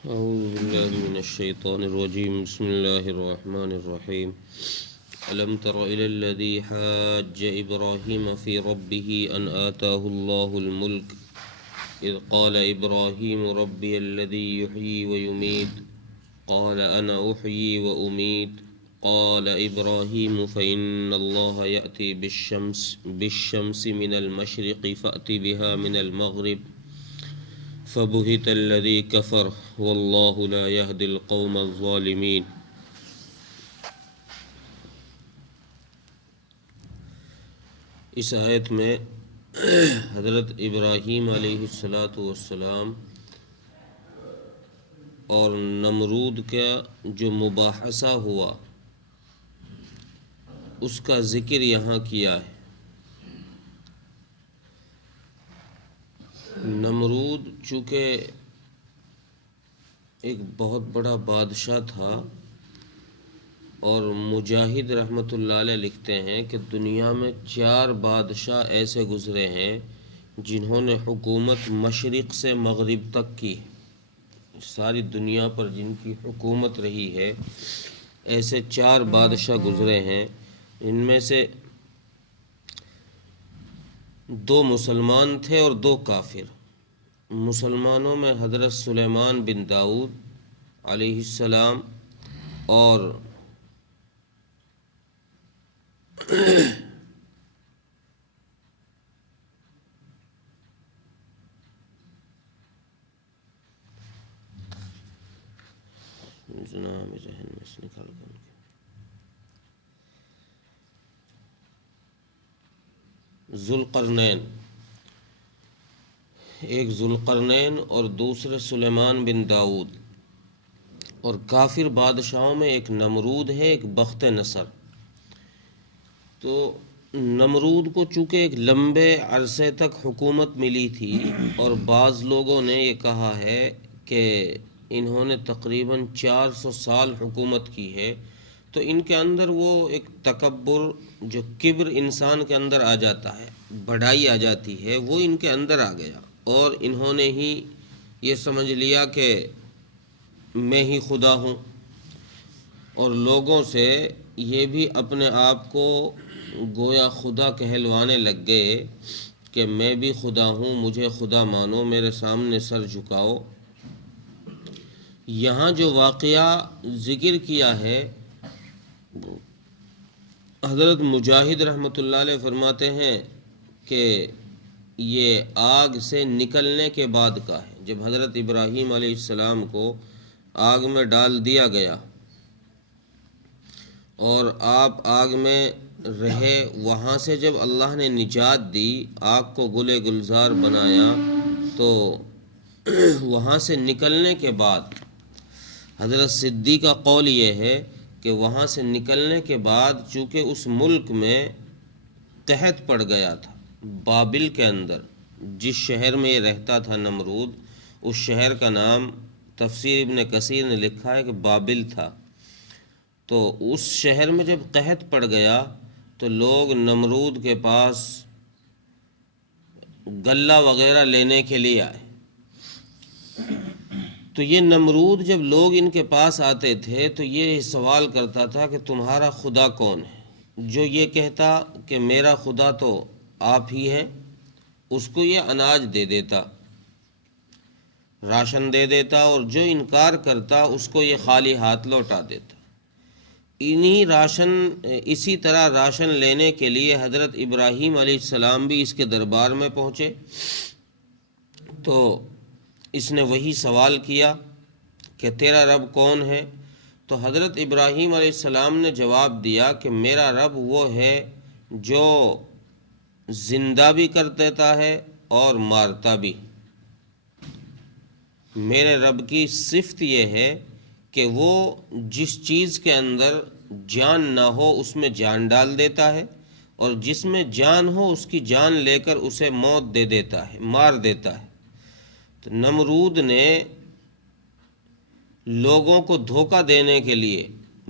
أعوذ بالله من الشيطان الرجيم. بسم الله الرحمن الرحيم. ألم تر إلى الذي حاج إبراهيم في ربه أن آتاه الله الملك إذ قال إبراهيم ربي الذي يحيي ويميت قال أنا أحيي وأميت قال إبراهيم فإن الله يأتي بالشمس من المشرق فأت بها من المغرب فبهت الذي كفر والله لا يهدي القوم الظالمين. اس آیت میں حضرت ابراہیم علیہ السلام اور نمرود کا جو مباحثہ ہوا اس کا ذکر یہاں کیا ہے. نمرود چونکہ ایک بہت بڑا بادشاہ تھا اور مجاہد رحمۃ اللہ علیہ لکھتے ہیں کہ دنیا میں 4 بادشاہ ایسے گزرے ہیں جنہوں نے حکومت مشرق سے مغرب تک کی. ساری دنیا پر جن کی حکومت رہی ہے ایسے 4 بادشاہ گزرے ہیں. ان میں سے 2 مسلمان تھے اور 2 کافر. مسلمانوں میں حضرت سلیمان بن داؤد علیہ السلام اور ذوالقرنین، ایک ذوالقرنین اور دوسرے سلیمان بن داؤد. اور کافر بادشاہوں میں ایک نمرود ہے، ایک بخت نصر. تو نمرود کو چونکہ ایک لمبے عرصے تک حکومت ملی تھی اور بعض لوگوں نے یہ کہا ہے کہ انہوں نے تقریباً 400 سال حکومت کی ہے، تو ان کے اندر وہ ایک تکبر، جو کبر انسان کے اندر آ جاتا ہے، بڑائی آ جاتی ہے، وہ ان کے اندر آ گیا اور انہوں نے ہی یہ سمجھ لیا کہ میں ہی خدا ہوں. اور لوگوں سے یہ بھی اپنے آپ کو گویا خدا کہلوانے لگ گئے کہ میں بھی خدا ہوں، مجھے خدا مانو، میرے سامنے سر جھکاؤ. یہاں جو واقعہ ذکر کیا ہے حضرت مجاہد رحمۃ اللہ علیہ فرماتے ہیں کہ یہ آگ سے نکلنے کے بعد کا ہے. جب حضرت ابراہیم علیہ السلام کو آگ میں ڈال دیا گیا اور آپ آگ میں رہے، وہاں سے جب اللہ نے نجات دی، آگ کو گلے گلزار بنایا، تو وہاں سے نکلنے کے بعد حضرت صدیق کا قول یہ ہے کہ وہاں سے نکلنے کے بعد چونکہ اس ملک میں قحط پڑ گیا تھا، بابل کے اندر جس شہر میں یہ رہتا تھا نمرود، اس شہر کا نام تفسیر ابن کثیر نے لکھا ہے کہ بابل تھا. تو اس شہر میں جب قحط پڑ گیا تو لوگ نمرود کے پاس غلہ وغیرہ لینے کے لیے آئے. تو یہ نمرود جب لوگ ان کے پاس آتے تھے تو یہ سوال کرتا تھا کہ تمہارا خدا کون ہے؟ جو یہ کہتا کہ میرا خدا تو آپ ہی ہیں، اس کو یہ اناج دے دیتا، راشن دے دیتا، اور جو انکار کرتا اس کو یہ خالی ہاتھ لوٹا دیتا. اسی طرح راشن لینے کے لیے حضرت ابراہیم علیہ السلام بھی اس کے دربار میں پہنچے. تو اس نے وہی سوال کیا کہ تیرا رب کون ہے؟ تو حضرت ابراہیم علیہ السلام نے جواب دیا کہ میرا رب وہ ہے جو زندہ بھی کر دیتا ہے اور مارتا بھی. میرے رب کی صفت یہ ہے کہ وہ جس چیز کے اندر جان نہ ہو اس میں جان ڈال دیتا ہے، اور جس میں جان ہو اس کی جان لے کر اسے موت دے دیتا ہے، مار دیتا ہے. تو نمرود نے لوگوں کو دھوکہ دینے کے لیے،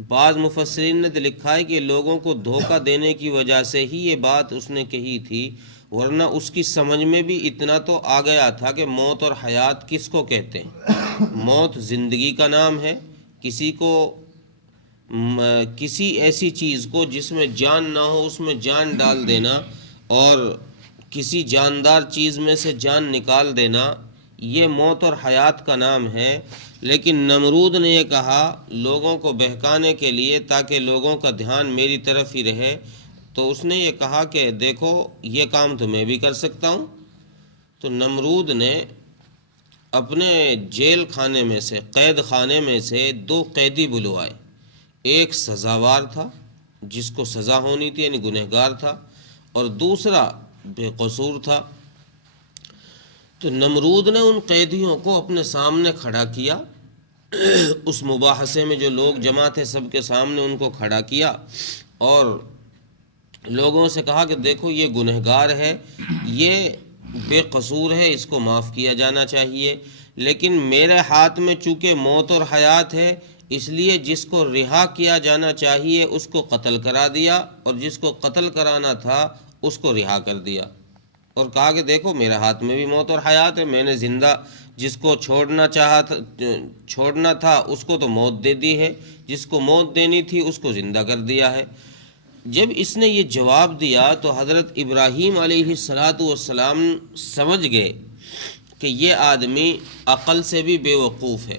بعض مفسرین نے تو لکھا ہے کہ لوگوں کو دھوکہ دینے کی وجہ سے ہی یہ بات اس نے کہی تھی. ورنہ اس کی سمجھ میں بھی اتنا تو آ گیا تھا کہ موت اور حیات کس کو کہتے ہیں۔ موت زندگی کا نام ہے، کسی کو کسی ایسی چیز کو جس میں جان نہ ہو اس میں جان ڈال دینا اور کسی جاندار چیز میں سے جان نکال دینا، یہ موت اور حیات کا نام ہے۔ لیکن نمرود نے یہ کہا لوگوں کو بہکانے کے لیے تاکہ لوگوں کا دھیان میری طرف ہی رہے، تو اس نے یہ کہا کہ دیکھو یہ کام تو میں بھی کر سکتا ہوں۔ تو نمرود نے اپنے جیل خانے میں سے، قید خانے میں سے 2 قیدی بلوائے، ایک سزاوار تھا جس کو سزا ہونی تھی یعنی گنہگار تھا، اور دوسرا بے قصور تھا۔ تو نمرود نے ان قیدیوں کو اپنے سامنے کھڑا کیا، اس مباحثے میں جو لوگ جمع تھے سب کے سامنے ان کو کھڑا کیا اور لوگوں سے کہا کہ دیکھو یہ گنہگار ہے، یہ بے قصور ہے، اس کو معاف کیا جانا چاہیے، لیکن میرے ہاتھ میں چونکہ موت اور حیات ہے اس لیے جس کو رہا کیا جانا چاہیے اس کو قتل کرا دیا اور جس کو قتل کرانا تھا اس کو رہا کر دیا، اور کہا کہ دیکھو میرے ہاتھ میں بھی موت اور حیات ہے، میں نے زندہ جس کو چھوڑنا تھا اس کو تو موت دے دی ہے، جس کو موت دینی تھی اس کو زندہ کر دیا ہے۔ جب اس نے یہ جواب دیا تو حضرت ابراہیم علیہ السلام سمجھ گئے کہ یہ آدمی عقل سے بھی بے وقوف ہے،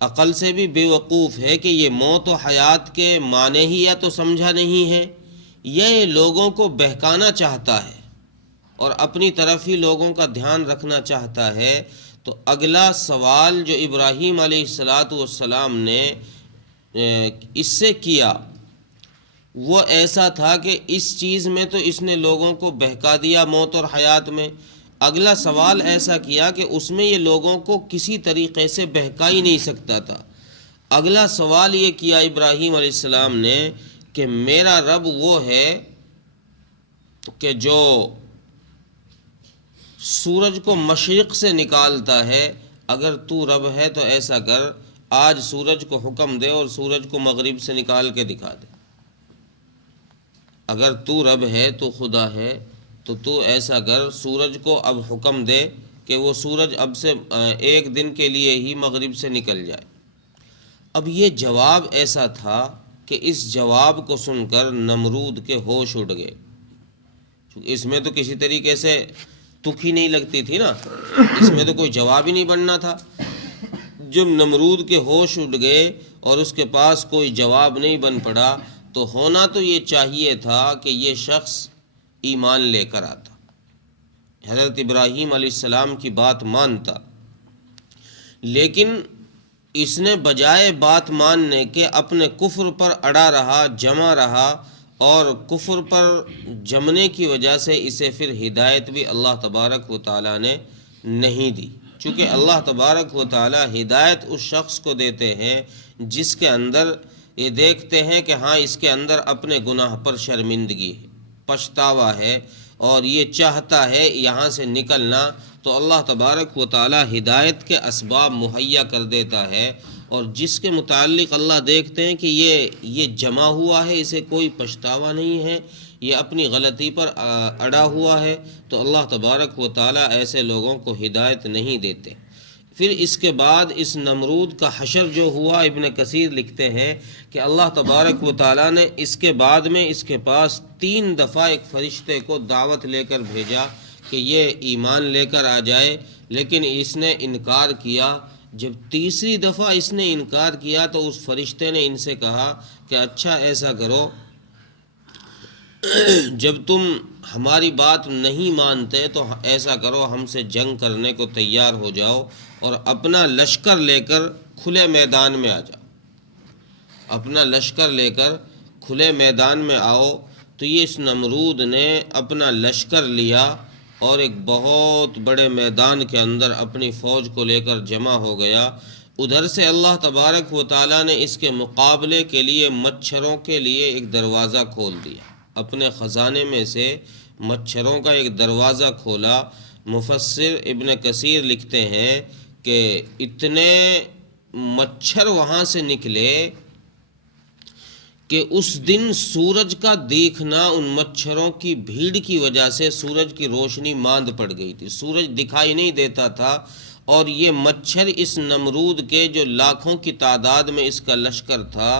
عقل سے بھی بے وقوف ہے کہ یہ موت و حیات کے معنی ہی یا تو سمجھا نہیں ہے یا یہ لوگوں کو بہکانا چاہتا ہے اور اپنی طرف ہی لوگوں کا دھیان رکھنا چاہتا ہے۔ تو اگلا سوال جو ابراہیم علیہ السلام نے اس سے کیا وہ ایسا تھا کہ اس چیز میں تو اس نے لوگوں کو بہکا دیا موت اور حیات میں، اگلا سوال ایسا کیا کہ اس میں یہ لوگوں کو کسی طریقے سے بہکا ہی نہیں سکتا تھا۔ اگلا سوال یہ کیا ابراہیم علیہ السلام نے کہ میرا رب وہ ہے کہ جو سورج کو مشرق سے نکالتا ہے، اگر تو رب ہے تو ایسا کر آج سورج کو حکم دے اور سورج کو مغرب سے نکال کے دکھا دے۔ اگر تو رب ہے تو خدا ہے تو ایسا کر سورج کو اب حکم دے کہ وہ سورج اب سے 1 دن کے لیے ہی مغرب سے نکل جائے۔ اب یہ جواب ایسا تھا کہ اس جواب کو سن کر نمرود کے ہوش اڑ گئے، اس میں تو کسی طریقے سے تک ہی نہیں لگتی تھی نا، اس میں تو کوئی جواب ہی نہیں بننا تھا۔ جب نمرود کے ہوش اڑ گئے اور اس کے پاس کوئی جواب نہیں بن پڑا تو ہونا تو یہ چاہیے تھا کہ یہ شخص ایمان لے کر آتا، حضرت ابراہیم علیہ السلام کی بات مانتا، لیکن اس نے بجائے بات ماننے کے اپنے کفر پر اڑا رہا، جمع رہا، اور کفر پر جمنے کی وجہ سے اسے پھر ہدایت بھی اللہ تبارک و تعالیٰ نے نہیں دی، چونکہ اللہ تبارک و تعالیٰ ہدایت اس شخص کو دیتے ہیں جس کے اندر یہ دیکھتے ہیں کہ ہاں اس کے اندر اپنے گناہ پر شرمندگی ہے، پچھتاوا ہے اور یہ چاہتا ہے یہاں سے نکلنا، تو اللہ تبارک و تعالیٰ ہدایت کے اسباب مہیا کر دیتا ہے، اور جس کے متعلق اللہ دیکھتے ہیں کہ یہ جمع ہوا ہے، اسے کوئی پچھتاوا نہیں ہے، یہ اپنی غلطی پر اڑا ہوا ہے، تو اللہ تبارک و تعالیٰ ایسے لوگوں کو ہدایت نہیں دیتے۔ پھر اس کے بعد اس نمرود کا حشر جو ہوا، ابن کثیر لکھتے ہیں کہ اللہ تبارک و تعالیٰ نے اس کے بعد میں اس کے پاس 3 دفعہ ایک فرشتے کو دعوت لے کر بھیجا کہ یہ ایمان لے کر آ جائے، لیکن اس نے انکار کیا۔ جب تیسری دفعہ اس نے انکار کیا تو اس فرشتے نے ان سے کہا کہ اچھا ایسا کرو، جب تم ہماری بات نہیں مانتے تو ایسا کرو ہم سے جنگ کرنے کو تیار ہو جاؤ اور اپنا لشکر لے کر کھلے میدان میں آ جاؤ، اپنا لشکر لے کر کھلے میدان میں آؤ۔ تو یہ اس نمرود نے اپنا لشکر لیا اور ایک بہت بڑے میدان کے اندر اپنی فوج کو لے کر جمع ہو گیا۔ ادھر سے اللہ تبارک و تعالیٰ نے اس کے مقابلے کے لیے مچھروں کے لیے ایک دروازہ کھول دیا، اپنے خزانے میں سے مچھروں کا ایک دروازہ کھولا۔ مفسر ابن کثیر لکھتے ہیں کہ اتنے مچھر وہاں سے نکلے کہ اس دن سورج کا دیکھنا ان مچھروں کی بھیڑ کی وجہ سے سورج کی روشنی ماند پڑ گئی تھی، سورج دکھائی نہیں دیتا تھا، اور یہ مچھر اس نمرود کے جو لاکھوں کی تعداد میں اس کا لشکر تھا،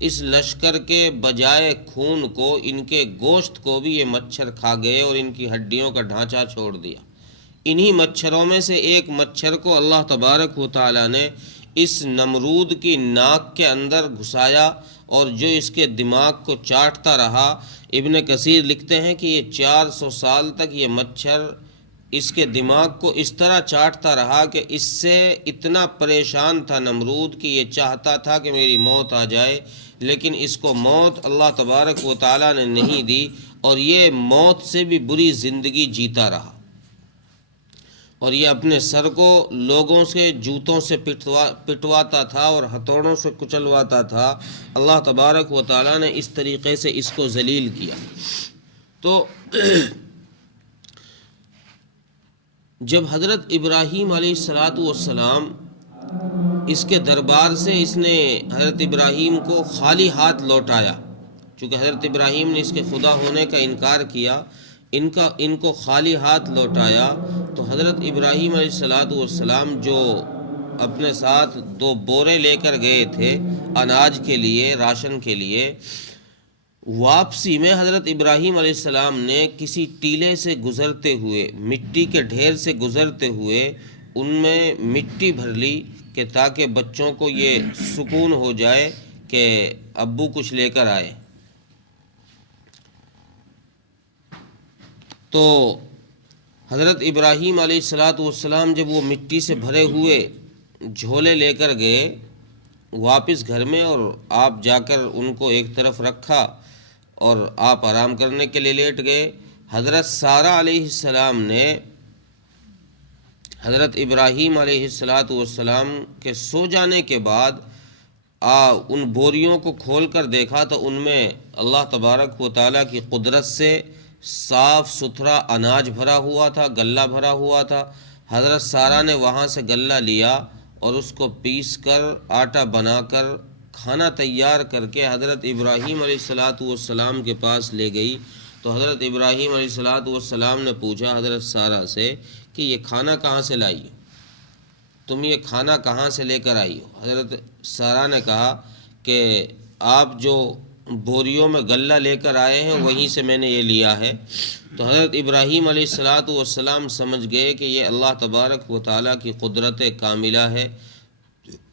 اس لشکر کے بجائے خون کو ان کے گوشت کو بھی یہ مچھر کھا گئے اور ان کی ہڈیوں کا ڈھانچہ چھوڑ دیا۔ انہی مچھروں میں سے ایک مچھر کو اللہ تبارک و تعالیٰ نے اس نمرود کی ناک کے اندر گھسایا اور جو اس کے دماغ کو چاٹتا رہا۔ ابن کثیر لکھتے ہیں کہ یہ 400 سال تک یہ مچھر اس کے دماغ کو اس طرح چاٹتا رہا کہ اس سے اتنا پریشان تھا نمرود کہ یہ چاہتا تھا کہ میری موت آ جائے، لیکن اس کو موت اللہ تبارک و تعالیٰ نے نہیں دی، اور یہ موت سے بھی بری زندگی جیتا رہا، اور یہ اپنے سر کو لوگوں سے جوتوں سے پٹواتا تھا اور ہتھوڑوں سے کچلواتا تھا۔ اللہ تبارک و تعالیٰ نے اس طریقے سے اس کو ذلیل کیا۔ تو جب حضرت ابراہیم علیہ السلام اس کے دربار سے اس نے حضرت ابراہیم کو خالی ہاتھ لوٹایا، چونکہ حضرت ابراہیم نے اس کے خدا ہونے کا انکار کیا، ان کو خالی ہاتھ لوٹایا، تو حضرت ابراہیم علیہ السلام جو اپنے ساتھ 2 بورے لے کر گئے تھے اناج کے لیے، راشن کے لیے، واپسی میں حضرت ابراہیم علیہ السلام نے کسی ٹیلے سے گزرتے ہوئے، مٹی کے ڈھیر سے گزرتے ہوئے ان میں مٹی بھر لی کہ تاکہ بچوں کو یہ سکون ہو جائے کہ ابو کچھ لے کر آئے۔ تو حضرت ابراہیم علیہ السلام جب وہ مٹی سے بھرے ہوئے جھولے لے کر گئے واپس گھر میں، اور آپ جا کر ان کو ایک طرف رکھا اور آپ آرام کرنے کے لیے لیٹ گئے، حضرت سارہ علیہ السلام نے حضرت ابراہیم علیہ السلام کے سو جانے کے بعد ان بوریوں کو کھول کر دیکھا تو ان میں اللہ تبارک و تعالیٰ کی قدرت سے صاف ستھرا اناج بھرا ہوا تھا، غلہ بھرا ہوا تھا۔ حضرت سارہ نے وہاں سے غلہ لیا اور اس کو پیس کر آٹا بنا کر کھانا تیار کر کے حضرت ابراہیم علیہ السلام کے پاس لے گئی۔ تو حضرت ابراہیم علیہ السلام نے پوچھا حضرت سارہ سے کہ یہ کھانا کہاں سے لائی ہو، تم یہ کھانا کہاں سے لے کر آئی ہو؟ حضرت سارہ نے کہا کہ آپ جو بوریوں میں غلہ لے کر آئے ہیں وہیں سے میں نے یہ لیا ہے۔ تو حضرت ابراہیم علیہ السلام سمجھ گئے کہ یہ اللہ تبارک و تعالیٰ کی قدرت کاملہ ہے،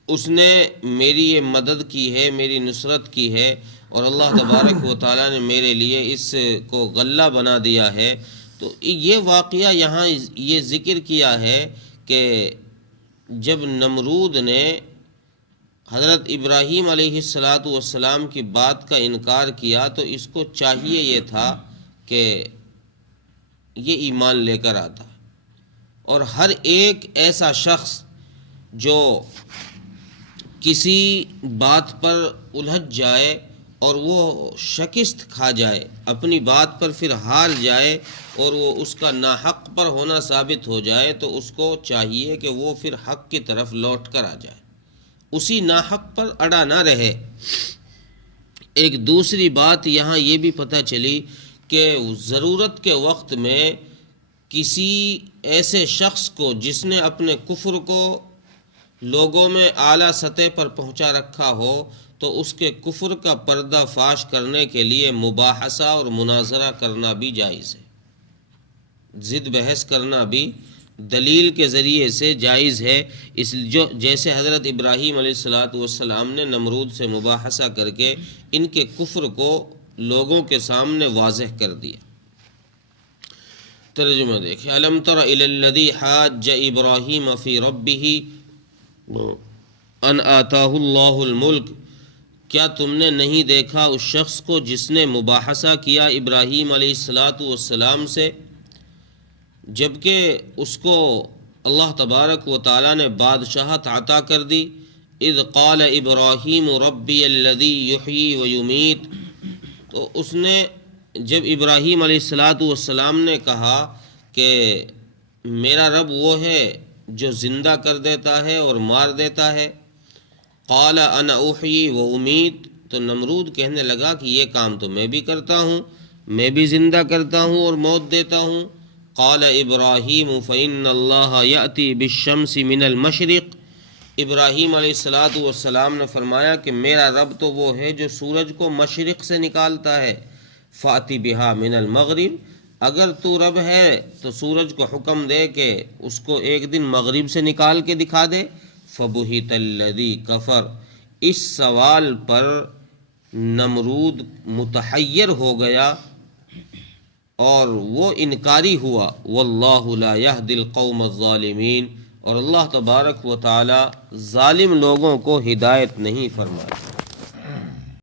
اس نے میری یہ مدد کی ہے، میری نصرت کی ہے، اور اللہ تبارک و تعالیٰ نے میرے لیے اس کو غلہ بنا دیا ہے۔ تو یہ واقعہ یہاں یہ ذکر کیا ہے کہ جب نمرود نے حضرت ابراہیم علیہ السلام کی بات کا انکار کیا تو اس کو چاہیے یہ تھا کہ یہ ایمان لے کر آتا، اور ہر ایک ایسا شخص جو کسی بات پر الجھ جائے اور وہ شکست کھا جائے، اپنی بات پر پھر ہار جائے اور وہ اس کا ناحق پر ہونا ثابت ہو جائے، تو اس کو چاہیے کہ وہ پھر حق کی طرف لوٹ کر آ جائے، اسی ناحق پر اڑا نہ رہے۔ ایک دوسری بات یہاں یہ بھی پتہ چلی کہ ضرورت کے وقت میں کسی ایسے شخص کو جس نے اپنے کفر کو لوگوں میں اعلیٰ سطح پر پہنچا رکھا ہو، تو اس کے کفر کا پردہ فاش کرنے کے لیے مباحثہ اور مناظرہ کرنا بھی جائز ہے، ضد بحث کرنا بھی دلیل کے ذریعے سے جائز ہے، جیسے حضرت ابراہیم علیہ السلام نے نمرود سے مباحثہ کر کے ان کے کفر کو لوگوں کے سامنے واضح کر دیا۔ ترجمہ دیکھیں، الم تر الی الذی حاج ابراہیم فی ربہ ان آتاہ اللہ الملک، کیا تم نے نہیں دیکھا اس شخص کو جس نے مباحثہ کیا ابراہیم علیہ السلام سے، جبکہ اس کو اللہ تبارک و تعالیٰ نے بادشاہت عطا کر دی۔ اذ قال ابراہیم ربی الذی یحیی و یمیت، تو اس نے جب ابراہیم علیہ السلام نے کہا کہ میرا رب وہ ہے جو زندہ کر دیتا ہے اور مار دیتا ہے، قال انا احیی و امیت، تو نمرود کہنے لگا کہ یہ کام تو میں بھی کرتا ہوں، میں بھی زندہ کرتا ہوں اور موت دیتا ہوں۔ قال ابراہیم فإن اللہ یأتی بالشمس من المشرق، ابراہیم علیہ والسلام نے فرمایا کہ میرا رب تو وہ ہے جو سورج کو مشرق سے نکالتا ہے، فأتی بہا من المغرب، اگر تو رب ہے تو سورج کو حکم دے کہ اس کو ایک دن مغرب سے نکال کے دکھا دے۔ فبہت الذی کفر، اس سوال پر نمرود متحیر ہو گیا اور وہ انکاری ہوا۔ واللہ لا یہدی القوم الظالمین، اور اللہ تبارک و تعالی ظالم لوگوں کو ہدایت نہیں فرماتا۔